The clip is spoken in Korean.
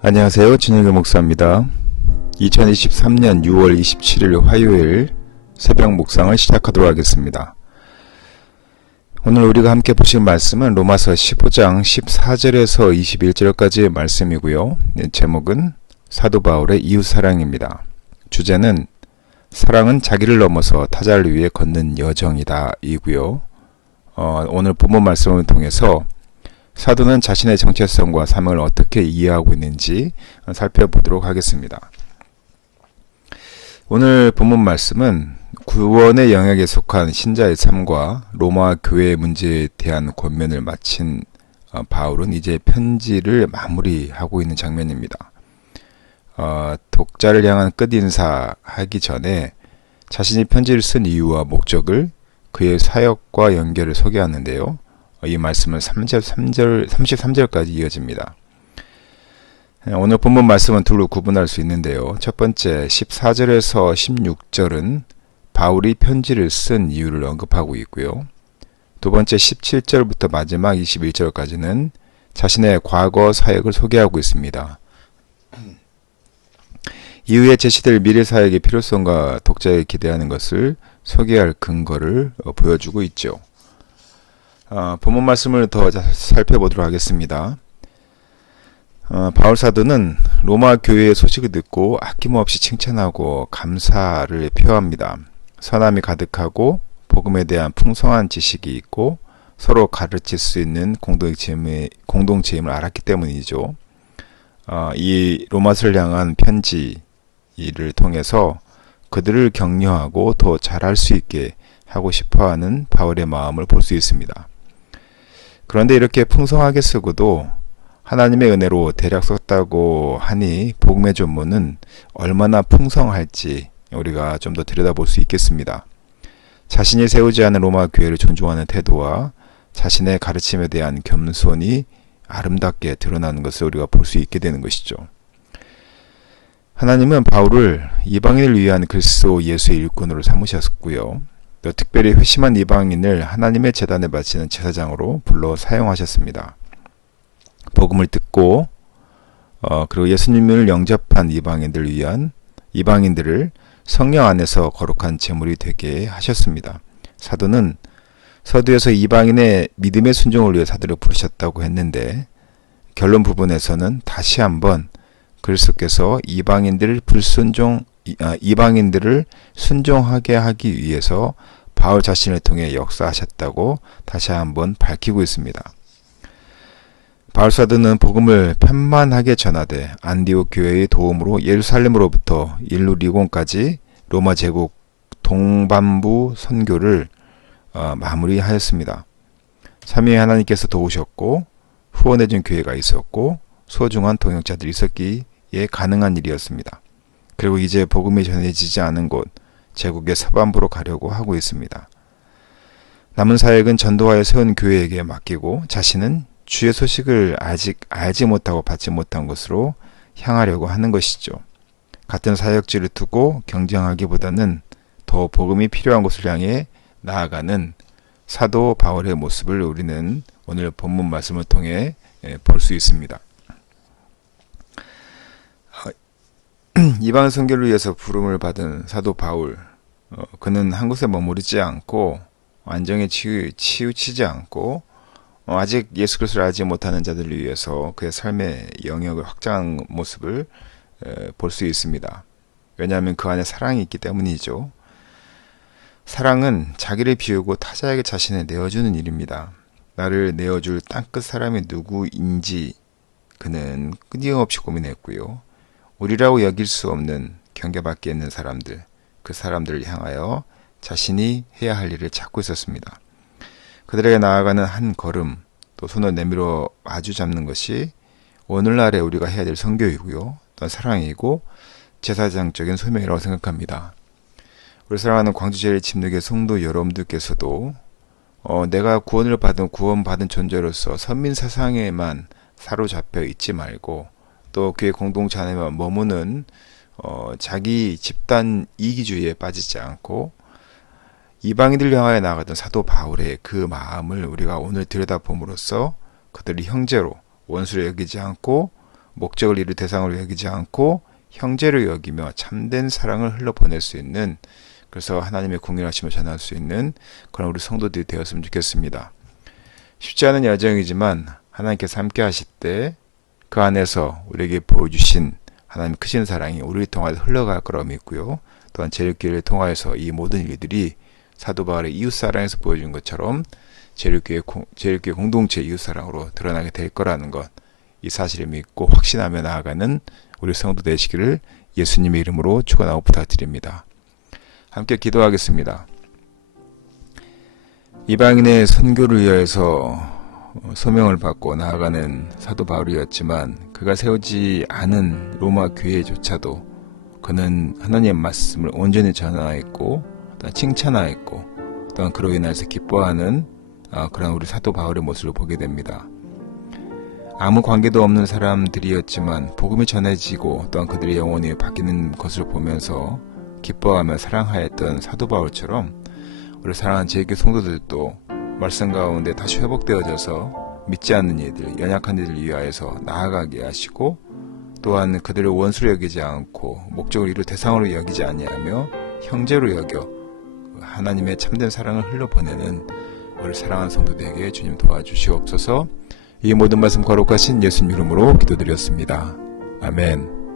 안녕하세요. 진일교 목사입니다. 2023년 6월 27일 화요일 새벽 묵상을 시작하도록 하겠습니다. 오늘 우리가 함께 보실 말씀은 로마서 15장 14절에서 21절까지의 말씀이고요. 제목은 사도 바울의 이웃사랑입니다. 주제는 사랑은 자기를 넘어서 타자를 위해 걷는 여정이다 이고요. 오늘 본문 말씀을 통해서 사도는 자신의 정체성과 사명을 어떻게 이해하고 있는지 살펴보도록 하겠습니다. 오늘 본문 말씀은 구원의 영역에 속한 신자의 삶과 로마 교회의 문제에 대한 권면을 마친 바울은 이제 편지를 마무리하고 있는 장면입니다. 독자를 향한 끝인사하기 전에 자신이 편지를 쓴 이유와 목적을 그의 사역과 연결을 소개하는데요. 이 말씀은 33절까지 이어집니다. 오늘 본문 말씀은 둘로 구분할 수 있는데요. 첫 번째 14절에서 16절은 바울이 편지를 쓴 이유를 언급하고 있고요. 두 번째 17절부터 마지막 21절까지는 자신의 과거 사역을 소개하고 있습니다. 이후에 제시될 미래 사역의 필요성과 독자에 기대하는 것을 소개할 근거를 보여주고 있죠. 본문 말씀을 더 살펴보도록 하겠습니다. 바울 사도는 로마 교회의 소식을 듣고 아낌없이 칭찬하고 감사를 표합니다. 선함이 가득하고 복음에 대한 풍성한 지식이 있고 서로 가르칠 수 있는 공동체임을 알았기 때문이죠. 이 로마서를 향한 편지를 통해서 그들을 격려하고 더 잘할 수 있게 하고 싶어하는 바울의 마음을 볼 수 있습니다. 그런데 이렇게 풍성하게 쓰고도 하나님의 은혜로 대략 썼다고 하니 복음의 전문은 얼마나 풍성할지 우리가 좀 더 들여다볼 수 있겠습니다. 자신이 세우지 않은 로마 교회를 존중하는 태도와 자신의 가르침에 대한 겸손이 아름답게 드러나는 것을 우리가 볼 수 있게 되는 것이죠. 하나님은 바울을 이방인을 위한 그리스도 예수의 일꾼으로 삼으셨고요. 또 특별히 회심한 이방인을 하나님의 제단에 바치는 제사장으로 불러 사용하셨습니다. 복음을 듣고 그리고 예수님을 영접한 이방인들을 성령 안에서 거룩한 제물이 되게 하셨습니다. 사도는 서두에서 이방인의 믿음의 순종을 위해 사도를 부르셨다고 했는데 결론 부분에서는 다시 한번 그리스도께서 이방인들을 순종하게 하기 위해서 바울 자신을 통해 역사하셨다고 다시 한번 밝히고 있습니다. 바울 사도는 복음을 편만하게 전하되 안디옥 교회의 도움으로 예루살렘으로부터 일루리곤까지 로마 제국 동반부 선교를 마무리하였습니다. 삼위의 하나님께서 도우셨고 후원해준 교회가 있었고 소중한 동역자들이 있었기에 가능한 일이었습니다. 그리고 이제 복음이 전해지지 않은 곳 제국의 서반부로 가려고 하고 있습니다. 남은 사역은 전도하여 세운 교회에게 맡기고 자신은 주의 소식을 아직 알지 못하고 받지 못한 곳으로 향하려고 하는 것이죠. 같은 사역지를 두고 경쟁하기보다는 더 복음이 필요한 곳을 향해 나아가는 사도 바울의 모습을 우리는 오늘 본문 말씀을 통해 볼 수 있습니다. 이방 선교를 위해서 부름을 받은 사도 바울, 그는 한 곳에 머무르지 않고 안정에 치우치지 않고 아직 예수 그리스도를 알지 못하는 자들을 위해서 그의 삶의 영역을 확장한 모습을 볼 수 있습니다. 왜냐하면 그 안에 사랑이 있기 때문이죠. 사랑은 자기를 비우고 타자에게 자신을 내어주는 일입니다. 나를 내어줄 땅끝 사람이 누구인지 그는 끊임없이 고민했고요. 우리라고 여길 수 없는 경계 밖에 있는 사람들, 그 사람들을 향하여 자신이 해야 할 일을 찾고 있었습니다. 그들에게 나아가는 한 걸음, 또 손을 내밀어 마주 잡는 것이 오늘날에 우리가 해야 될 선교이고요. 또 사랑이고 제사장적인 소명이라고 생각합니다. 우리 사랑하는 광주제일침례교회 성도 여러분들께서도 내가 구원받은 존재로서 선민사상에만 사로잡혀 있지 말고 또 교회 공동체 안에만 머무는 자기 집단 이기주의에 빠지지 않고 이방인들 향하여 나아가던 사도 바울의 그 마음을 우리가 오늘 들여다봄으로써 그들이 형제로 원수를 여기지 않고 목적을 이룰 대상으로 여기지 않고 형제로 여기며 참된 사랑을 흘러보낼 수 있는, 그래서 하나님의 궁일하심을 전할 수 있는 그런 우리 성도들이 되었으면 좋겠습니다. 쉽지 않은 여정이지만 하나님께서 함께 하실 때 그 안에서 우리에게 보여주신 하나님의 크신 사랑이 우리를 통하여 흘러갈 거라고 믿고요. 또한 제일교회를 통하여서 이 모든 일들이 사도 바울의 이웃사랑에서 보여준 것처럼 제일교회 공동체 이웃사랑으로 드러나게 될 거라는 것, 이 사실을 믿고 확신하며 나아가는 우리 성도 되시기를 예수님의 이름으로 축원하고 부탁드립니다. 함께 기도하겠습니다. 이방인의 선교를 위하여서 소명을 받고 나아가는 사도 바울이었지만 그가 세우지 않은 로마 교회조차도 그는 하나님의 말씀을 온전히 전하였고 칭찬하였고 또한 그로 인해서 기뻐하는 그런 우리 사도 바울의 모습을 보게 됩니다. 아무 관계도 없는 사람들이었지만 복음이 전해지고 또한 그들의 영혼이 바뀌는 것을 보면서 기뻐하며 사랑하였던 사도 바울처럼 우리 사랑하는 제일교회 성도들도 말씀 가운데 다시 회복되어져서 믿지 않는 이들, 연약한 이들을 위하여서 나아가게 하시고 또한 그들을 원수로 여기지 않고 목적을 이룰 대상으로 여기지 아니하며 형제로 여겨 하나님의 참된 사랑을 흘려보내는 우리 사랑하는 성도들에게 주님 도와주시옵소서. 이 모든 말씀 거룩하신 예수님 이름으로 기도드렸습니다. 아멘.